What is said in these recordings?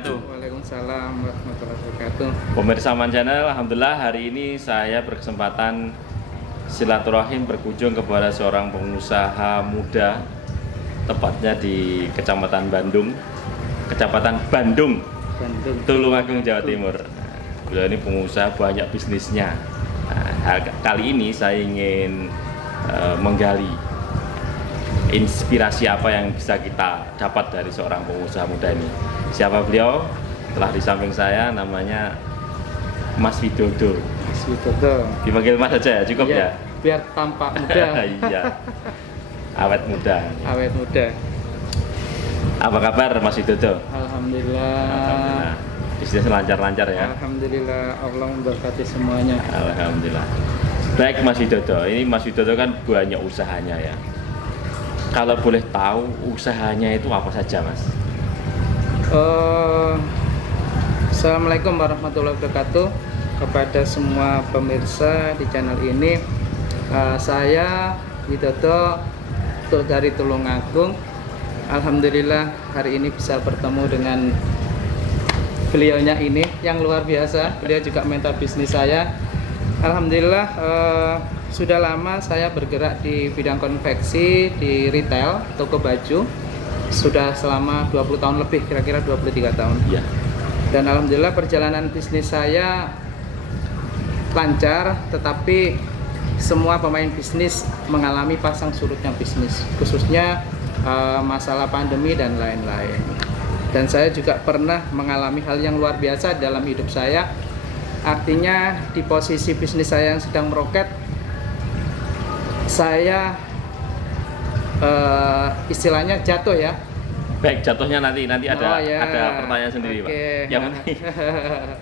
wabarakatuh. Waalaikumsalam warahmatullahi wabarakatuh. Pemirsa Man Channel, alhamdulillah hari ini saya berkesempatan silaturahim berkunjung kepada seorang pengusaha muda, tepatnya di Kecamatan Bandung, Tulungagung, Jawa Timur. Beliau ini pengusaha, banyak bisnisnya. Nah, kali ini saya ingin menggali inspirasi apa yang bisa kita dapat dari seorang pengusaha muda ini. Siapa beliau? Telah di samping saya, namanya Mas Widodo. Mas Widodo. Dipanggil Mas aja ya, cukup ya? Biar tampak muda. Iya. Awet muda. Awet muda. Apa kabar Mas Widodo? Alhamdulillah. Alhamdulillah. Bisnis lancar-lancar ya? Alhamdulillah, Allah memberkati semuanya. Alhamdulillah. Baik Mas Widodo, ini Mas Widodo kan banyak usahanya ya. Kalau boleh tahu usahanya itu apa saja, Mas? Assalamualaikum warahmatullahi wabarakatuh kepada semua pemirsa di channel ini. Saya Widodo dari Tulungagung. Alhamdulillah hari ini bisa bertemu dengan beliaunya ini yang luar biasa. Beliau juga mentor bisnis saya. Alhamdulillah sudah lama saya bergerak di bidang konveksi di retail, toko baju. Sudah selama 20 tahun lebih, kira-kira 23 tahun. Iya. Dan alhamdulillah perjalanan bisnis saya lancar, tetapi semua pemain bisnis mengalami pasang surutnya bisnis, khususnya masalah pandemi dan lain-lain. Dan saya juga pernah mengalami hal yang luar biasa dalam hidup saya. Artinya di posisi bisnis saya yang sedang meroket, saya istilahnya jatuh ya. Baik, jatuhnya nanti ada pertanyaan sendiri, Pak. Yang penting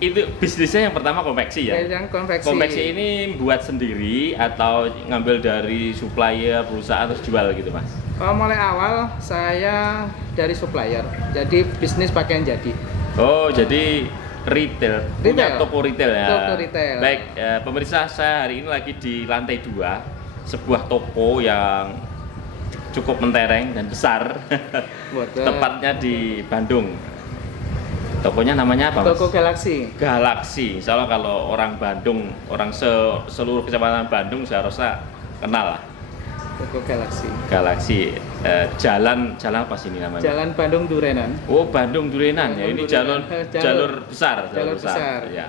itu bisnisnya yang pertama konveksi ya. Yang konveksi. Konveksi ini buat sendiri atau ngambil dari supplier perusahaan terus jual gitu, Mas? Mulai awal saya dari supplier, jadi bisnis pakaian jadi. Oh, jadi retail, punya toko retail ya. Toko retail. Baik, pemirsa, saya hari ini lagi di lantai 2 sebuah toko yang cukup mentereng dan besar. Tepatnya di Bandung. Tokonya namanya apa, Mas? Toko Galaxy. Galaxy. Insya Allah kalau orang Bandung, orang seluruh kecamatan Bandung saya rasa kenal lah. Toko Galaxy. Galaxy. Jalan apa sih ini namanya? Jalan Bandung Durenan. Oh, Bandung Durenan ya. Ini jalur besar. Ya.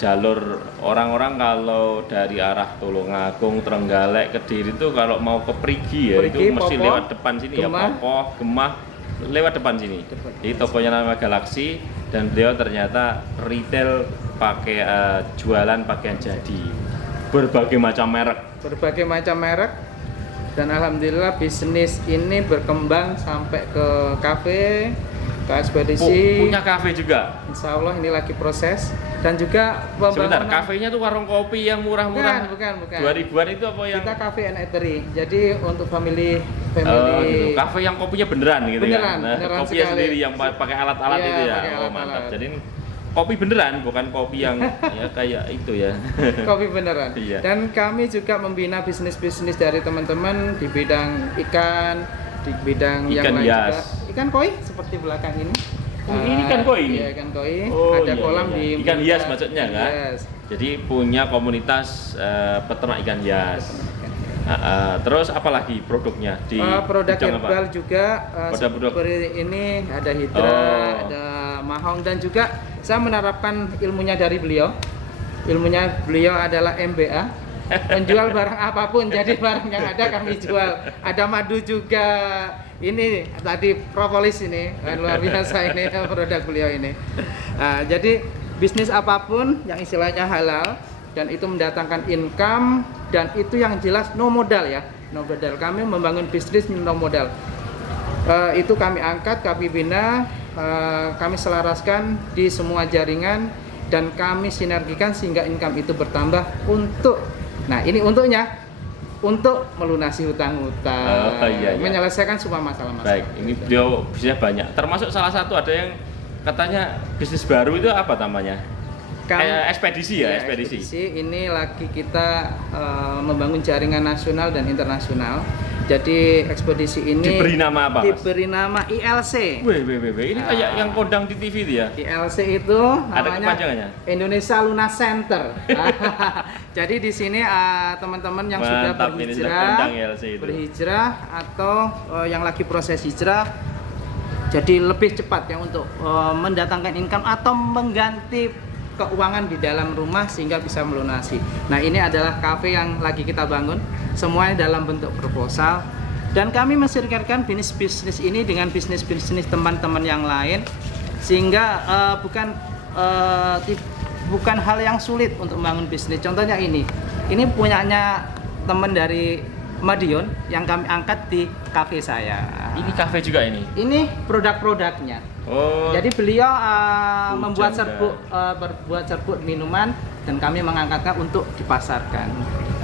Jalur orang-orang kalau dari arah Tulungagung, Trenggalek, Kediri itu kalau mau ke Perigi ya, itu mesti Popo, lewat depan sini Gemah. ya, Popo, Gemah, lewat depan sini. Jadi tokonya nama Galaxy dan beliau ternyata retail pakai jualan pakaian jadi berbagai macam merek. Dan alhamdulillah bisnis ini berkembang sampai ke kafe, ke ekspedisi. Punya kafe juga? Insya Allah ini lagi proses. Dan juga sebentar, kafenya tuh warung kopi yang murah-murah. Bukan. 2000-an itu apa yang? Kita cafe and eatery. Jadi untuk family. Gitu. Kafe yang kopinya beneran gitu beneran, kan? Nah, beneran kopinya sekali. sendiri yang pakai alat-alat itu ya. Mantap. Jadi kopi beneran, bukan kopi yang ya kayak itu ya. Kopi beneran. Iya. Dan kami juga membina bisnis-bisnis dari teman-teman di bidang ikan, di bidang yang lain juga. Ikan koi seperti belakang ini. Ini ikan koi ini? Iya, ikan koi. Oh, ada kolam di ikan hias maksudnya kan? Yes. Jadi punya komunitas peternak ikan hias. Terus apa lagi produknya di produk herbal juga seperti ini, ada hidra, ada mahong, dan juga saya menerapkan ilmunya dari beliau. Ilmunya beliau adalah MBA, menjual barang apapun, jadi barang yang ada kami jual. Ada madu juga. Ini tadi propolis ini luar biasa ini produk beliau ini. Jadi bisnis apapun yang istilahnya halal dan itu mendatangkan income, dan itu yang jelas no modal ya, no modal. Kami membangun bisnis no modal. Itu kami angkat, kami bina, kami selaraskan di semua jaringan dan kami sinergikan sehingga income itu bertambah untuk, nah ini untuk melunasi hutang-hutang, menyelesaikan semua masalah-masalah. Baik, ini beliau bisnisnya banyak. Termasuk salah satu ada yang katanya bisnis baru itu apa namanya? ekspedisi ya, ekspedisi. Ini lagi kita membangun jaringan nasional dan internasional. Jadi ekspedisi ini diberi nama apa? Diberi nama ILC. Ini kayak yang kondang di TV itu ya. ILC itu namanya Indonesia Luna Center. Jadi di sini teman-teman yang sudah berhijrah atau yang lagi proses hijrah, jadi lebih cepat ya untuk mendatangkan income atau mengganti keuangan di dalam rumah sehingga bisa melunasi. Nah, ini adalah kafe yang lagi kita bangun, semuanya dalam bentuk proposal, dan kami menserikatkan bisnis ini dengan bisnis teman-teman yang lain, sehingga bukan hal yang sulit untuk membangun bisnis. Contohnya ini punyanya teman dari Madiun yang kami angkat di kafe saya. Ini kafe juga ini? Ini produk-produknya. Oh. Jadi beliau membuat serbuk minuman dan kami mengangkatnya untuk dipasarkan.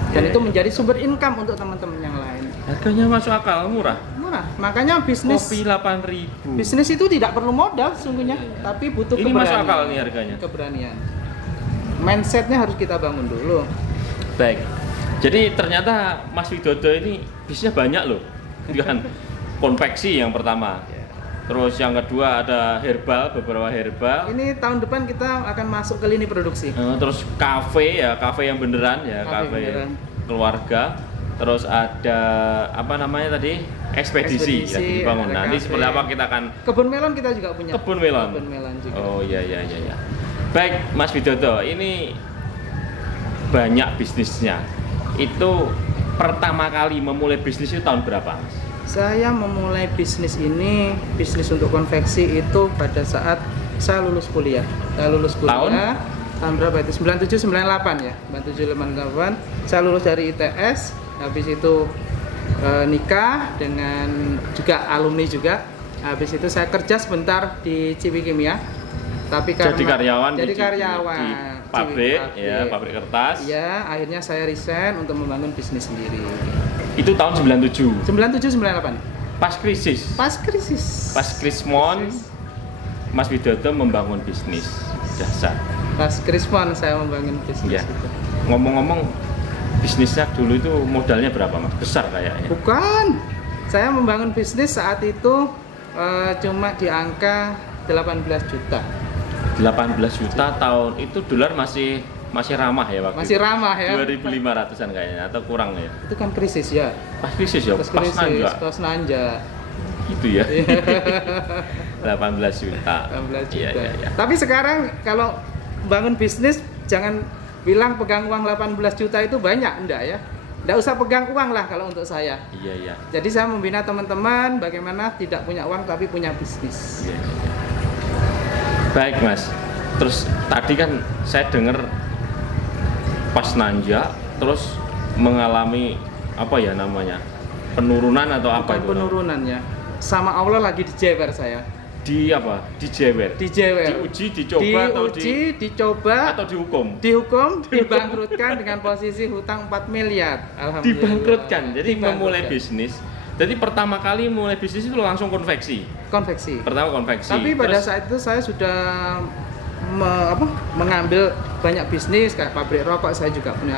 Dan itu menjadi sumber income untuk teman-teman yang lain. Harganya masuk akal, murah. Murah. Makanya bisnis kopi 8.000. Bisnis itu tidak perlu modal sesungguhnya, tapi butuh keberanian. Ini masuk akal nih harganya. Keberanian. Mindsetnya harus kita bangun dulu. Baik. Jadi ternyata Mas Widodo ini bisnisnya banyak loh. Kan konveksi yang pertama. Terus yang kedua ada herbal, beberapa herbal. Ini tahun depan kita akan masuk ke lini produksi. Terus kafe ya, kafe yang beneran ya, kafe keluarga. Terus ada apa namanya tadi? Ekspedisi yang dibangun. Nanti seperti apa kita akan. Kebun melon kita juga punya. Kebun melon. Kebun melon juga. Oh iya. Baik, Mas Widodo, ini banyak bisnisnya. Itu pertama kali memulai bisnis itu tahun berapa, Mas? Saya memulai bisnis untuk konveksi itu pada saat saya lulus kuliah. Tahun berapa itu? 97 98 ya. 97 98. Saya lulus dari ITS, habis itu nikah dengan juga alumni juga. Habis itu saya kerja sebentar di Ciwi Kimia. Tapi karena jadi karyawan di pabrik kertas. Ya, akhirnya saya resign untuk membangun bisnis sendiri. Itu tahun 97. 97 98. Pas krisis. Pas krismon, Mas Widodo membangun bisnis dasar. Pas krismon saya membangun bisnis. Ya. Ngomong-ngomong, bisnisnya dulu itu modalnya berapa, Mas? Besar kayaknya. Bukan. Saya membangun bisnis saat itu cuma di angka 18 juta. 18 juta tahun itu dolar masih ramah ya waktu masih ramah ya 2.500-an kayaknya atau kurang ya. Itu kan krisis ya. Pas krisis ya. Pas nanja. Gitu ya. 18 juta. 18 juta. Iya. Tapi sekarang kalau bangun bisnis jangan bilang pegang uang 18 juta itu banyak, enggak ya. Enggak usah pegang uang lah kalau untuk saya. Iya. Jadi saya membina teman-teman bagaimana tidak punya uang tapi punya bisnis. Iya. Baik, Mas. Terus tadi kan saya dengar pas nanja terus mengalami apa ya namanya? Penurunan atau apa itu? Penurunan ya. Sama Allah lagi dijewer saya. Di apa? Dijewer. Diuji, dicoba atau dihukum? Dibangkrutkan dengan posisi hutang 4 miliar. Alhamdulillah. Dibangkrutkan. Jadi memulai bisnis. Jadi pertama kali mulai bisnis itu langsung konveksi. Pertama konveksi. Tapi pada saat itu saya sudah mengambil banyak bisnis, kayak pabrik rokok saya juga punya.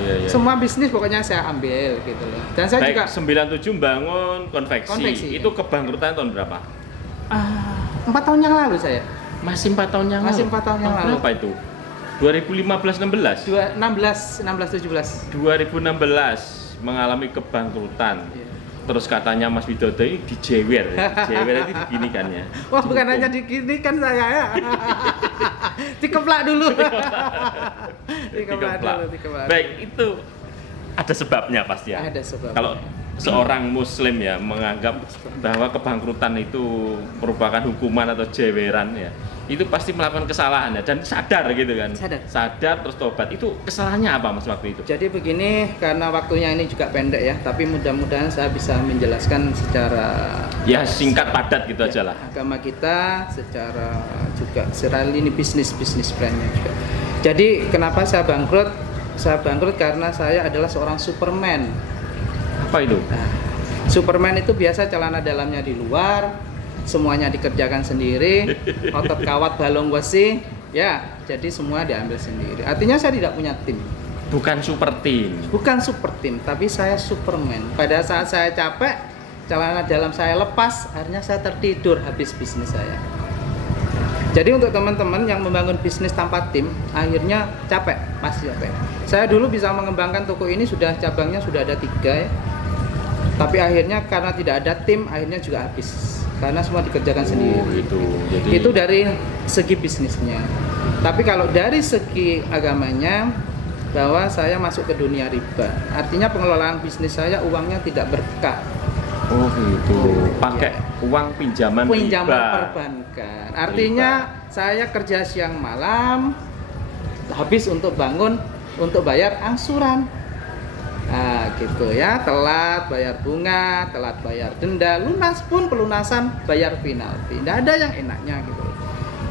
Iya. Semua bisnis pokoknya saya ambil gitu loh. Dan saya juga 97 bangun konveksi. Itu kebangkrutan tahun berapa? 4 tahun yang lalu saya. Masih 4 tahun yang lalu. Berapa itu? 2015 16? 16 17. 2016 mengalami kebangkrutan. Terus katanya Mas Widodo ini dijewer itu diginikan ya. Wah, bukan hanya diginikan saya ya. Dikeplak dulu. Baik, itu ada sebabnya pasti ya. Ada sebabnya. Kalau seorang muslim ya menganggap bahwa kebangkrutan itu merupakan hukuman atau jeweran ya, itu pasti melakukan kesalahan ya, dan sadar gitu kan. Sadar terus tobat. Itu kesalahannya apa, Mas, waktu itu? Jadi begini, karena waktunya ini juga pendek ya, tapi mudah-mudahan saya bisa menjelaskan secara singkat padat gitu aja lah. Agama kita secara ini bisnis plan-nya juga. Jadi kenapa saya bangkrut? Saya bangkrut karena saya adalah seorang Superman. Apa itu? Nah, Superman itu biasa celana dalamnya di luar, semuanya dikerjakan sendiri, otot kawat balong besi, Ya, jadi semua diambil sendiri. Artinya saya tidak punya tim. Bukan super team. Bukan super team, tapi saya Superman. Pada saat saya capek, celana dalam saya lepas, akhirnya saya tertidur habis bisnis saya. Jadi untuk teman-teman yang membangun bisnis tanpa tim, akhirnya capek, pasti capek. Saya dulu bisa mengembangkan toko ini cabangnya sudah ada 3 ya. Tapi akhirnya karena tidak ada tim, akhirnya juga habis. Karena semua dikerjakan sendiri. Itu dari segi bisnisnya. Tapi kalau dari segi agamanya, bahwa saya masuk ke dunia riba. Artinya pengelolaan bisnis saya uangnya tidak berkah. Oh gitu. Pakai uang pinjaman perbankan. Artinya saya kerja siang malam, habis untuk bangun, untuk bayar angsuran. Nah gitu ya, telat bayar bunga, telat bayar denda, lunas pun pelunasan bayar penalti. Tidak ada yang enaknya gitu.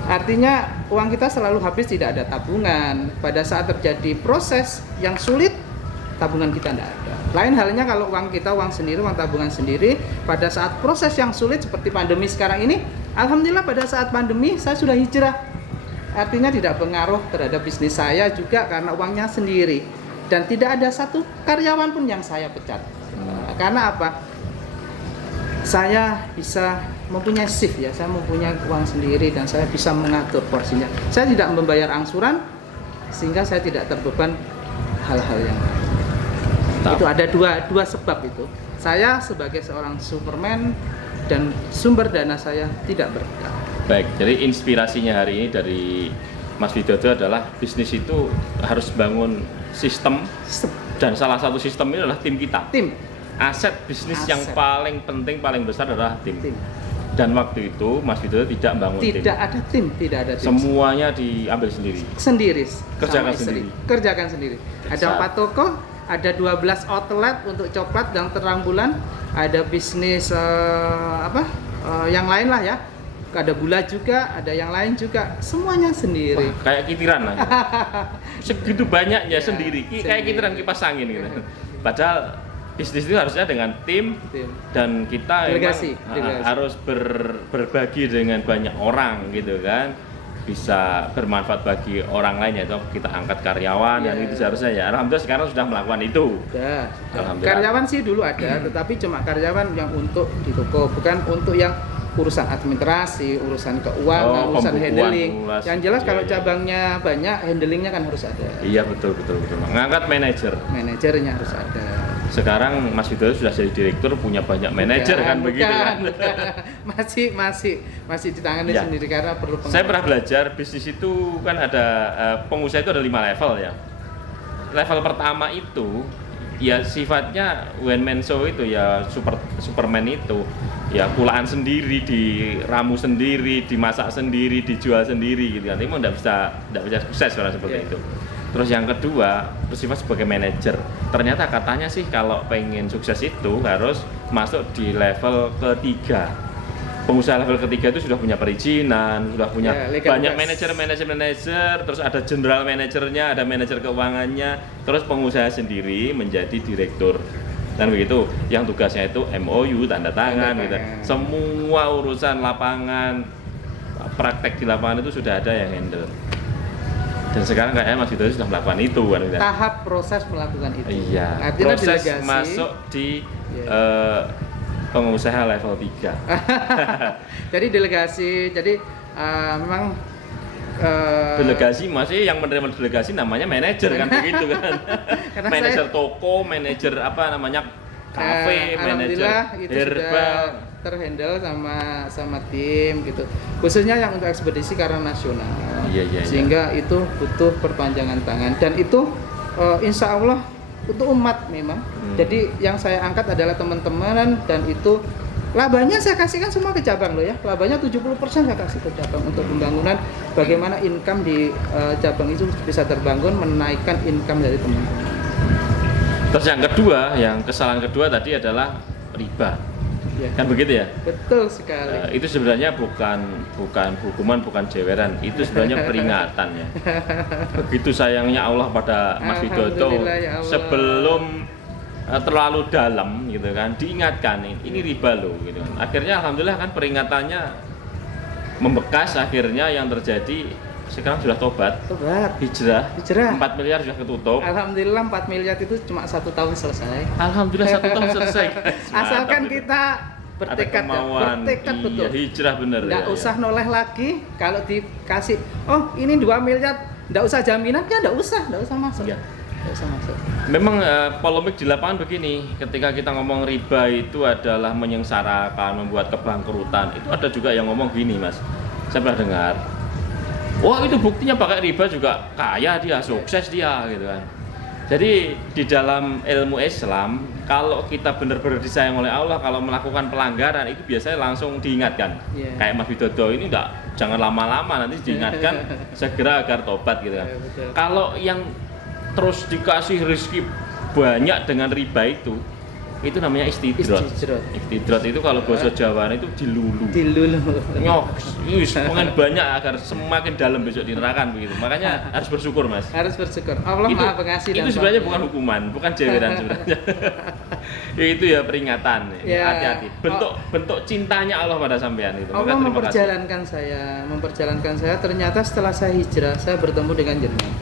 Artinya uang kita selalu habis, tidak ada tabungan. Pada saat terjadi proses yang sulit, tabungan kita tidak ada. Lain halnya kalau uang kita uang sendiri, uang tabungan sendiri. Pada saat proses yang sulit seperti pandemi sekarang ini, alhamdulillah pada saat pandemi saya sudah hijrah. Artinya tidak pengaruh terhadap bisnis saya juga karena uangnya sendiri. Dan tidak ada satu karyawan pun yang saya pecat. Karena apa? Saya bisa mempunyai shift ya, saya mempunyai uang sendiri dan saya bisa mengatur porsinya. Saya tidak membayar angsuran sehingga saya tidak terbeban hal-hal yang lain. Itu ada dua sebab itu. Saya sebagai seorang Superman dan sumber dana saya tidak berkah. Baik, jadi inspirasinya hari ini dari Mas Widodo adalah bisnis itu harus bangun sistem. Dan salah satu sistem ini adalah tim kita. Tim. Aset bisnis yang paling penting, paling besar adalah tim. Dan waktu itu Mas Widodo tidak membangun tim. Tidak ada tim. Semuanya diambil sendiri. Kerjakan sendiri. Ada 4 toko, ada 12 outlet untuk coklat dan terang bulan, ada bisnis yang lain lah ya. Ada gula juga, ada yang lain juga, semuanya sendiri. Wah, kayak kitiran lah. Segitu banyaknya sendiri. Kayak kitiran kipas angin gitu. Padahal bisnis itu harusnya dengan tim. Dan kita delegasi. Harus berbagi dengan banyak orang gitu kan, bisa bermanfaat bagi orang lain, yaitu kita angkat karyawan dan itu seharusnya ya. Alhamdulillah sekarang sudah melakukan itu. Sudah. Karyawan sih dulu ada, tetapi cuma karyawan yang untuk di toko, bukan untuk yang urusan administrasi, urusan keuangan, urusan handling. Yang jelas kalau cabangnya banyak, handlingnya kan harus ada. Iya betul. Mengangkat manajernya harus ada. Sekarang Mas Widodo sudah jadi direktur, punya banyak manajer kan begitu kan? Masih ditangani sendiri karena perlu pengawasan. Saya pernah belajar bisnis itu kan ada pengusaha itu ada 5 level ya. Level pertama itu ya sifatnya one man show itu ya, Superman itu ya kulaan sendiri, diramu sendiri, dimasak sendiri, dijual sendiri gitu kan. Ini tidak bisa sukses kalau seperti itu. Terus yang kedua bersifat sebagai manajer. Ternyata katanya sih kalau pengen sukses itu harus masuk di level ketiga. Pengusaha level ketiga itu sudah punya perizinan, sudah punya banyak manajer, terus ada general manajernya, ada manajer keuangannya, terus pengusaha sendiri menjadi direktur. Dan begitu, yang tugasnya itu MOU, tanda tangan gitu. Semua urusan lapangan, praktek di lapangan itu sudah ada yang handle. Dan sekarang kayaknya Mas Widodo sudah melakukan itu kan? Tahap proses melakukan itu. Iya. Artinya proses delegasi, masuk di pengusaha level 3. Jadi delegasi, memang delegasi masih yang menerima delegasi namanya manajer kan begitu kan. Manajer toko, manajer kafe, manajer herbal, terhandle sama tim gitu. Khususnya yang untuk ekspedisi karena nasional. Sehingga itu butuh perpanjangan tangan dan itu insya Allah untuk umat memang. Jadi yang saya angkat adalah teman-teman dan itu labanya saya kasihkan semua ke cabang loh ya. Labanya 70% saya kasih ke cabang untuk pembangunan bagaimana income di cabang itu bisa terbangun, menaikkan income dari teman-teman. Terus yang kedua, kesalahan kedua tadi adalah riba. Kan begitu ya? Betul sekali. Itu sebenarnya bukan hukuman, bukan jeweran. Itu sebenarnya peringatan ya. Begitu sayangnya Allah pada Mas Widodo ya, sebelum terlalu dalam gitu kan, diingatkan ini riba loh gitu kan. Akhirnya alhamdulillah kan peringatannya membekas, akhirnya yang terjadi sekarang sudah tobat. Hijrah. 4 miliar sudah ketutup. Alhamdulillah 4 miliar itu cuma 1 tahun selesai. Alhamdulillah 1 tahun selesai. Asalkan kita bertekad, betul. Iya, hijrah bener. Nggak usah noleh lagi. Kalau dikasih, oh ini 2 miliar, nggak usah jaminan, ya nggak usah masuk. Iya. Memang polemik di lapangan begini, ketika kita ngomong riba itu adalah menyengsarakan, membuat kebangkrutan. Itu ada juga yang ngomong gini, Mas. Saya pernah dengar. Wah, itu buktinya pakai riba juga kaya dia, sukses dia gitu kan. Jadi di dalam ilmu Islam, kalau kita benar-benar disayang oleh Allah, kalau melakukan pelanggaran itu biasanya langsung diingatkan. Kayak Mas Widodo ini jangan lama-lama, nanti diingatkan segera agar tobat gitu kan. Kalau yang terus dikasih rezeki banyak dengan riba itu namanya istidrot. Istidrot itu kalau bahasa Jawa itu dilulu. Nyok, pengen banyak agar semakin dalam besok di neraka begitu. Makanya harus bersyukur, Mas. Harus bersyukur. Allah Maha Pengasih. Itu sebenarnya bukan hukuman, bukan jeweran sebenarnya. Itu ya peringatan. Hati-hati. Bentuk cintanya Allah pada sampean itu. Allah memperjalankan saya. Ternyata setelah saya hijrah, saya bertemu dengan jenengan.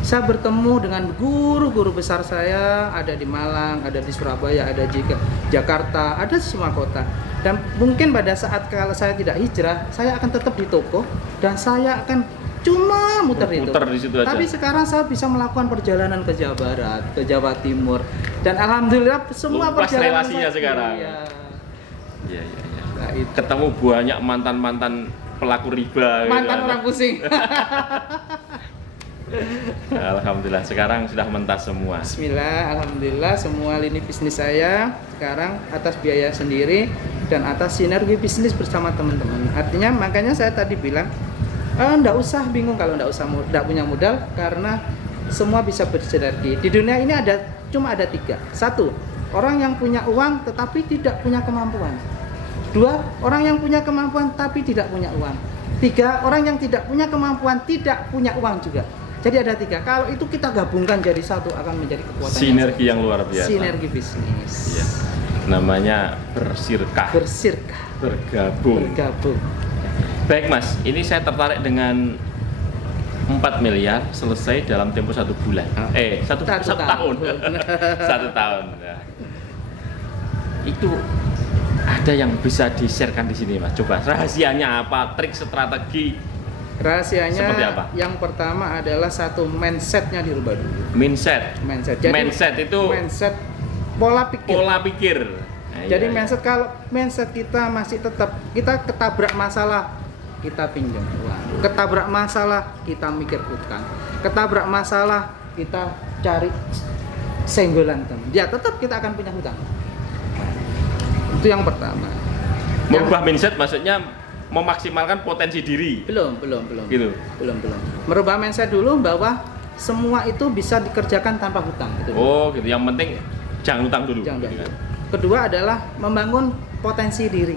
Saya bertemu dengan guru-guru besar saya, ada di Malang, ada di Surabaya, ada di Jakarta, ada di semua kota. Dan mungkin pada saat kalau saya tidak hijrah, saya akan tetap di toko dan saya akan cuma muter di situ aja. Tapi sekarang saya bisa melakukan perjalanan ke Jawa Barat, ke Jawa Timur, dan alhamdulillah semua perjalanan relasinya sekarang. Iya. Nah, ketemu banyak mantan pelaku riba. Mantan gitu, orang pusing. Alhamdulillah sekarang sudah mentas semua. Bismillah, alhamdulillah semua lini bisnis saya sekarang atas biaya sendiri dan atas sinergi bisnis bersama teman-teman. Artinya makanya saya tadi bilang enggak usah bingung kalau enggak punya modal, karena semua bisa bersinergi. Di dunia ini cuma ada 3. 1, orang yang punya uang tetapi tidak punya kemampuan. 2, orang yang punya kemampuan tapi tidak punya uang. 3, orang yang tidak punya kemampuan tidak punya uang juga. Jadi ada 3. Kalau itu kita gabungkan jadi satu akan menjadi kekuatan. Sinergi yang luar biasa. Sinergi bisnis. Iya. Namanya bersirkah. Bergabung. Baik, Mas. Ini saya tertarik dengan 4 miliar selesai dalam tempo 1 bulan. Satu tahun. 1 tahun. Ya. Itu ada yang bisa di-sharekan di sini, Mas. Coba rahasianya apa? Trik strategi. Rahasianya seperti apa? Yang pertama adalah mindsetnya dirubah dulu. Mindset. Jadi mindset itu pola pikir. Jadi mindset, kalau mindset kita masih tetap kita ketabrak masalah, kita pinjam uang. Ketabrak masalah, kita mikir utang. Ketabrak masalah, kita cari senggolan teman. Ya tetap kita akan punya hutang. Itu yang pertama. Merubah mindset maksudnya memaksimalkan potensi diri. Belum. Gitu. Belum. Merubah mindset dulu bahwa semua itu bisa dikerjakan tanpa hutang. Gitu. Oh, gitu. Yang penting jangan hutang dulu. Jangan. Gitu. Kedua adalah membangun potensi diri,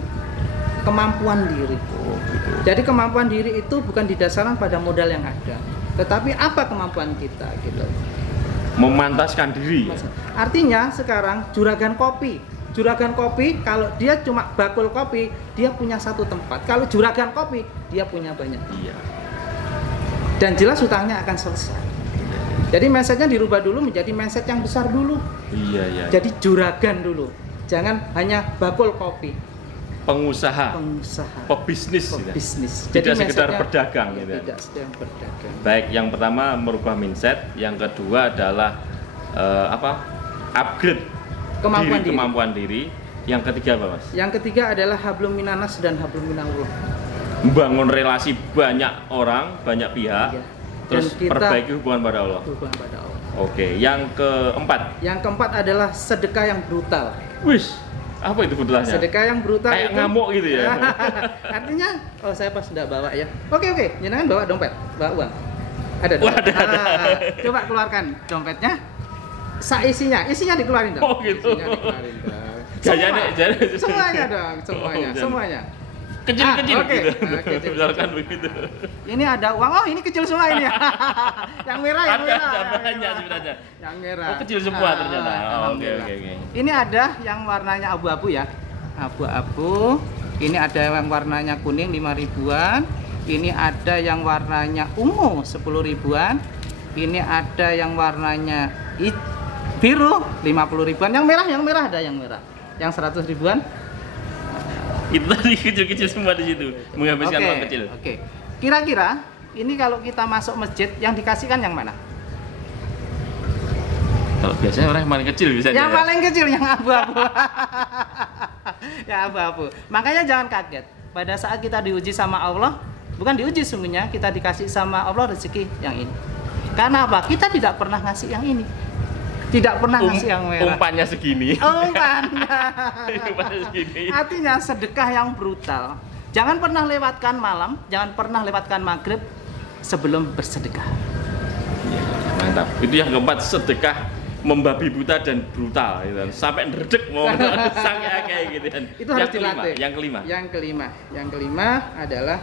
kemampuan diri. Oh, gitu. Jadi kemampuan diri itu bukan didasarkan pada modal yang ada, tetapi apa kemampuan kita gitu. Memantaskan diri. Artinya sekarang juragan kopi kalau dia cuma bakul kopi, dia punya 1 tempat. Kalau juragan kopi, dia punya banyak. Iya. Dan jelas hutangnya akan selesai. Jadi mindsetnya dirubah dulu menjadi mindset yang besar dulu. Iya. Jadi juragan dulu. Jangan hanya bakul kopi. Pengusaha. Pebisnis. Tidak sekedar berdagang. Tidak sedang berdagang. Baik, yang pertama merubah mindset, yang kedua adalah upgrade kemampuan diri. Yang ketiga apa, Mas? Yang ketiga adalah hablum minanas dan hablum minallah. Membangun relasi banyak orang, banyak pihak. Iya. Terus perbaiki hubungan pada Allah. Oke, yang keempat. Yang keempat adalah sedekah yang brutal. Wis, apa itu brutalnya? Sedekah yang brutal kayak ngamuk gitu ya. Artinya, saya pas enggak bawa ya. Oke, jenengan bawa dompet, bawa uang. Ada. Coba keluarkan dompetnya. Isinya dikeluarin dong. Oh gitu. Isinya dikeluarin dong. Semuanya. Semuanya. Kecil-kecil gitu. Misalkan begitu. Ini ada uang. Oh, ini kecil semua ini. Yang merah. Banyak sebenarnya. Yang merah. Oh, kecil semua ternyata. Oke. Ini ada yang warnanya abu-abu ya. Abu-abu. Ini ada yang warnanya kuning 5 ribuan. Ini ada yang warnanya ungu 10 ribuan. Ini ada yang warnanya biru 50 ribuan. Yang merah ada yang merah. Yang 100 ribuan. Itu tadi kecil-kecil semua di situ, menghabiskan uang kecil. Oke. Kira-kira ini kalau kita masuk masjid yang dikasihkan yang mana? Kalau biasanya orang yang paling kecil biasanya. Yang paling kecil, yang abu-abu. Yang abu-abu. Makanya jangan kaget. Pada saat kita diuji sama Allah, bukan diuji sungguhnya, kita dikasih sama Allah rezeki yang ini. Karena apa? Kita tidak pernah ngasih yang ini. Tidak pernah ngasih yang merah. Umpannya segini. Umpannya. Umpannya segini. Artinya sedekah yang brutal. Jangan pernah lewatkan malam, jangan pernah lewatkan maghrib sebelum bersedekah. Ya, mantap. Itu yang keempat, sedekah membabi buta dan brutal gitu. Sampai ndredeg mau sange kayak gitu kan. Itu harus dilatih. Yang kelima adalah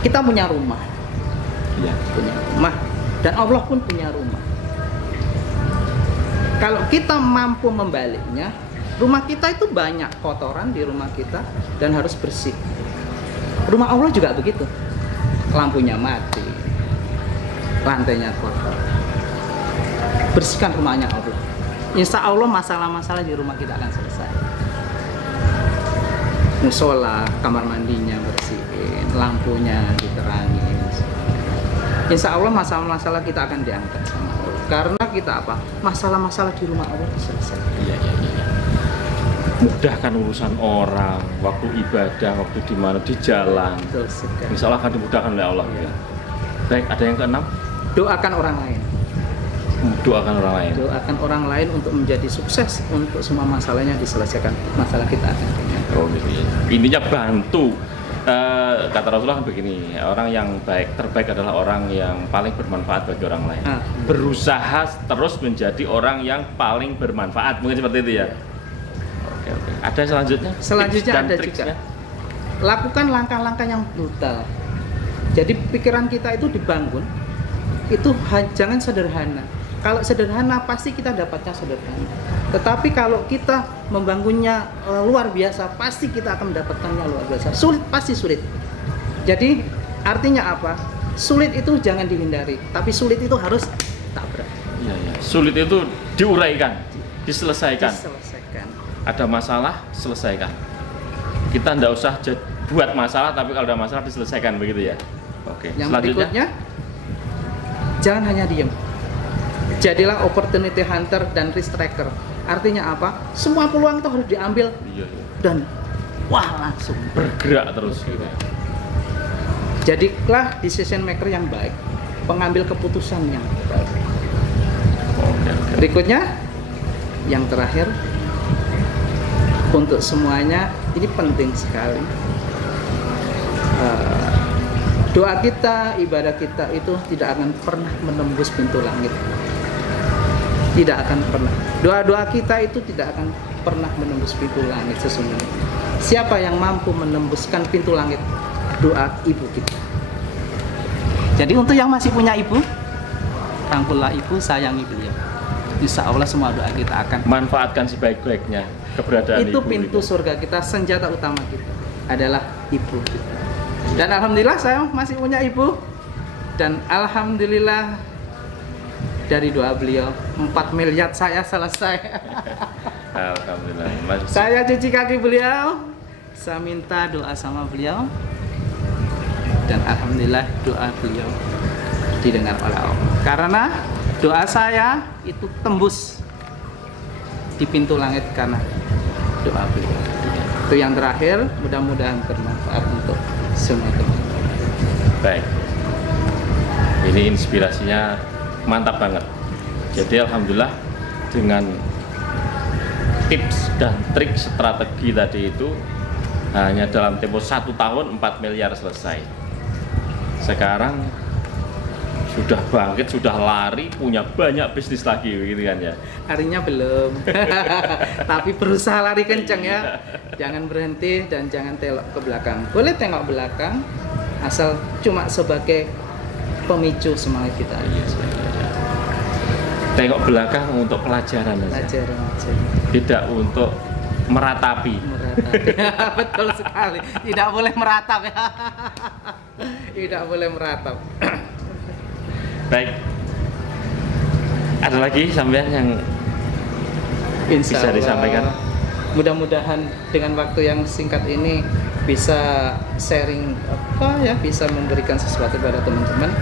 kita punya rumah. Iya, punya rumah dan Allah pun punya rumah. Kalau kita mampu membaliknya, rumah kita itu banyak kotoran di rumah kita dan harus bersih. Rumah Allah juga begitu. Lampunya mati, lantainya kotor. Bersihkan rumahnya Allah. Insya Allah masalah-masalah di rumah kita akan selesai. Musola, kamar mandinya bersihin, lampunya diterangin. Insya Allah masalah-masalah kita akan diangkat sama Allah. Karena kita apa? Masalah-masalah di rumah Allah diselesaikan. Iya. Mudahkan urusan orang, waktu ibadah, waktu di mana di jalan. Insya Allah akan dimudahkan oleh Allah. Ya. Baik, ada yang keenam. Doakan orang lain. Doakan orang lain. Doakan orang lain untuk menjadi sukses, untuk semua masalahnya diselesaikan. Masalah kita akan kenyang. Oh gitu ya. Intinya bantu. Kata Rasulullah kan begini, orang yang terbaik adalah orang yang paling bermanfaat bagi orang lain. Berusaha terus menjadi orang yang paling bermanfaat, mungkin seperti itu ya. Oke. Ada selanjutnya? Selanjutnya ada juga. Lakukan langkah-langkah yang brutal. Jadi pikiran kita itu dibangun, itu jangan sederhana. Kalau sederhana pasti kita dapatnya sederhana. Tetapi kalau kita membangunnya luar biasa, pasti kita akan mendapatkannya luar biasa. Sulit pasti sulit. Jadi artinya apa? Sulit itu jangan dihindari, tapi sulit itu harus tabrak. Iya. Sulit itu diuraikan, diselesaikan. Ada masalah, selesaikan. Kita tidak usah buat masalah, tapi kalau ada masalah diselesaikan, begitu ya. Oke. Yang berikutnya, jangan hanya diam. Jadilah opportunity hunter dan risk taker. Artinya apa? Semua peluang itu harus diambil. Iya. Dan wah langsung bergerak terus gitu. Jadilah decision maker yang baik, pengambil keputusan yang baik. Oke. Berikutnya, yang terakhir, untuk semuanya ini penting sekali. Doa kita, ibadah kita itu tidak akan pernah menembus pintu langit. Tidak akan pernah. Doa-doa kita itu tidak akan pernah menembus pintu langit sesungguhnya. Siapa yang mampu menembuskan pintu langit? Doa ibu kita. Jadi untuk yang masih punya ibu, rangkullah ibu, sayangi beliau. Insya Allah semua doa kita akan manfaatkan sebaik-baiknya keberadaan itu ibu. Pintu surga kita, senjata utama kita adalah ibu kita. Dan alhamdulillah saya masih punya ibu. Dan alhamdulillah dari doa beliau 4 miliar saya selesai. Alhamdulillah. Saya cuci kaki beliau, saya minta doa sama beliau, dan alhamdulillah doa beliau didengar oleh Allah. Karena doa saya itu tembus di pintu langit karena doa beliau. Itu yang terakhir, mudah-mudahan bermanfaat untuk semua teman-teman. Baik. Ini inspirasinya mantap banget. Jadi alhamdulillah dengan tips dan trik strategi tadi itu hanya dalam tempo 1 tahun 4 miliar selesai. Sekarang sudah bangkit, sudah lari, punya banyak bisnis lagi begitu kan ya. Harinya belum. Tapi berusaha lari kenceng ya. Jangan berhenti dan jangan tengok ke belakang. Boleh tengok belakang asal cuma sebagai pemicu semangat kita. Tengok belakang untuk pelajaran aja. Tidak untuk meratapi. Betul sekali, tidak boleh meratap ya. Tidak boleh meratap. Baik, ada lagi sampean yang bisa disampaikan? Mudah-mudahan dengan waktu yang singkat ini bisa sharing bisa memberikan sesuatu pada teman-teman,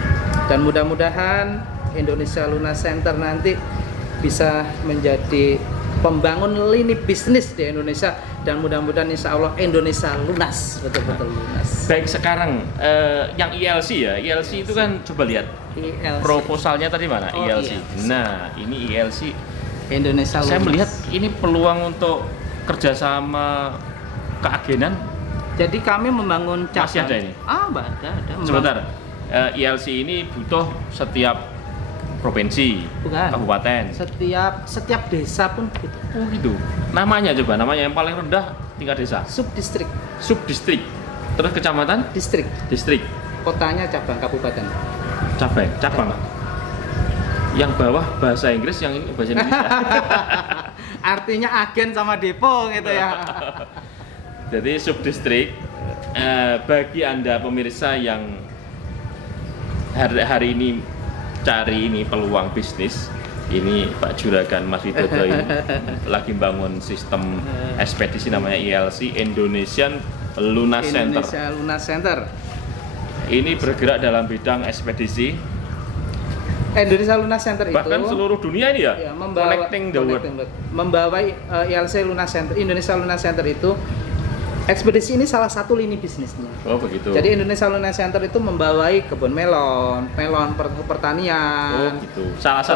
dan mudah-mudahan Indonesia Lunas Center nanti bisa menjadi pembangun lini bisnis di Indonesia, dan mudah-mudahan insya Allah Indonesia lunas, betul-betul lunas. Baik, sekarang yang ILC ya, ILC itu kan coba lihat proposalnya tadi mana? ILC. Nah, ini ILC Indonesia lunas. Saya melihat ini peluang untuk kerjasama keagenan. Jadi kami membangun cabang. Masih ada ini? Ada. Sebentar, ILC ini butuh setiap provinsi, kabupaten, setiap desa pun gitu. Oh gitu. Namanya yang paling rendah tingkat desa. Subdistrik. Terus kecamatan? Distrik. Kotanya cabang, kabupaten. Cabang. Yang bawah bahasa Inggris, yang ini bahasa Indonesia. Artinya agen sama depo gitu ya. Jadi subdistrik, bagi Anda pemirsa yang hari ini cari peluang bisnis, ini Pak Juragan Mas Widodo ini lagi bangun sistem ekspedisi namanya ILC, Indonesian Lunas Center. Ini bergerak dalam bidang ekspedisi. Indonesia Lunas Center itu bahkan seluruh dunia ini ya, connecting the world. Membawa ILC Lunas Center, Indonesia Lunas Center itu, ekspedisi ini salah satu lini bisnisnya. Oh begitu. Jadi Indonesia Lunas Center itu membawai kebun melon pertanian. Oh gitu. Salah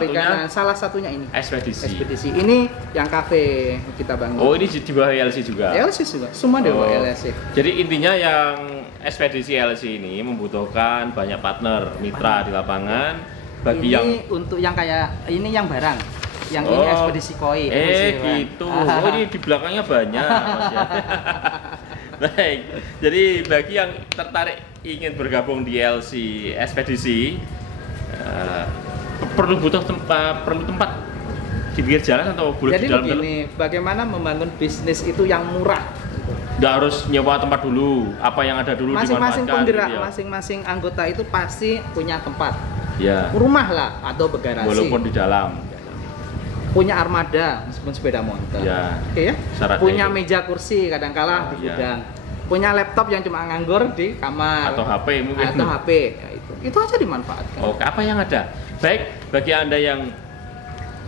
satunya ini. Ekspedisi. Ini yang kafe kita bangun. Oh ini di bawah ILC juga. ILC juga. Semua di bawah ILC. Jadi intinya yang ekspedisi ILC ini membutuhkan banyak partner, mitra di lapangan. Bagi ini yang untuk yang kayak ini yang barang. Yang ini ekspedisi koi. Gitu. Oh ini di belakangnya banyak, Mas ya. Baik. Jadi bagi yang tertarik ingin bergabung di LC ekspedisi, perlu tempat di pinggir jalan atau boleh jadi di dalam? Jadi begini, bagaimana membangun bisnis itu yang murah? Nggak harus nyewa tempat dulu, apa yang ada dulu masing-masing penggerak, gitu ya? Masing-masing anggota itu pasti punya tempat. Ya. Rumah lah atau bergarasi. Walaupun di dalam. Punya armada meskipun sepeda motor. Ya. Oke ya. Punya meja kursi kadang-kala di gudang. Punya laptop yang cuma nganggur di kamar. Atau HP mungkin. Atau HP. Ya, itu aja dimanfaatkan. Oke, apa yang ada? Baik, bagi Anda yang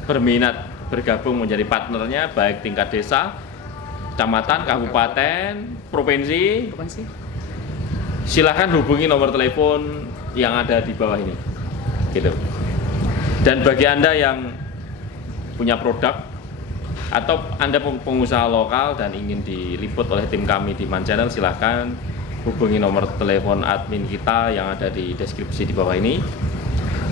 berminat bergabung menjadi partnernya, baik tingkat desa, kecamatan, kabupaten, provinsi, silahkan hubungi nomor telepon yang ada di bawah ini, gitu. Dan bagi Anda yang punya produk atau Anda pengusaha lokal dan ingin diliput oleh tim kami di Man Channel, silahkan hubungi nomor telepon admin kita yang ada di deskripsi di bawah ini.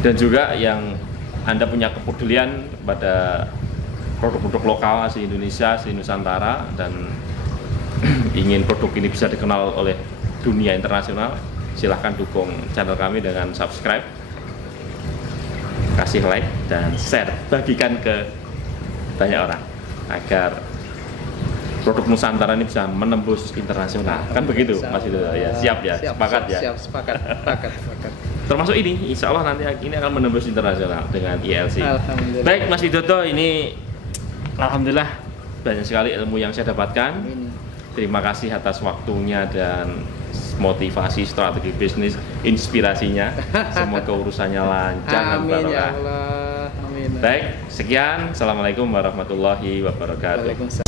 Dan juga yang Anda punya kepedulian pada produk-produk lokal asli Indonesia, asli Nusantara, dan ingin produk ini bisa dikenal oleh dunia internasional, silahkan dukung channel kami dengan subscribe, kasih like, dan share, bagikan ke banyak orang agar produk Nusantara ini bisa menembus internasional. Kan begitu Mas Widodo ya? Siap ya? Sepakat ya? Siap, sepakat. Termasuk ini, insya Allah nanti ini akan menembus internasional dengan ILC. Baik Mas Widodo, ini alhamdulillah banyak sekali ilmu yang saya dapatkan. Terima kasih atas waktunya dan motivasi, strategi bisnis, inspirasinya. Semoga urusannya lancar dan barokah. Amin ya Allah. Amin. Baik, sekian. Assalamualaikum warahmatullahi wabarakatuh.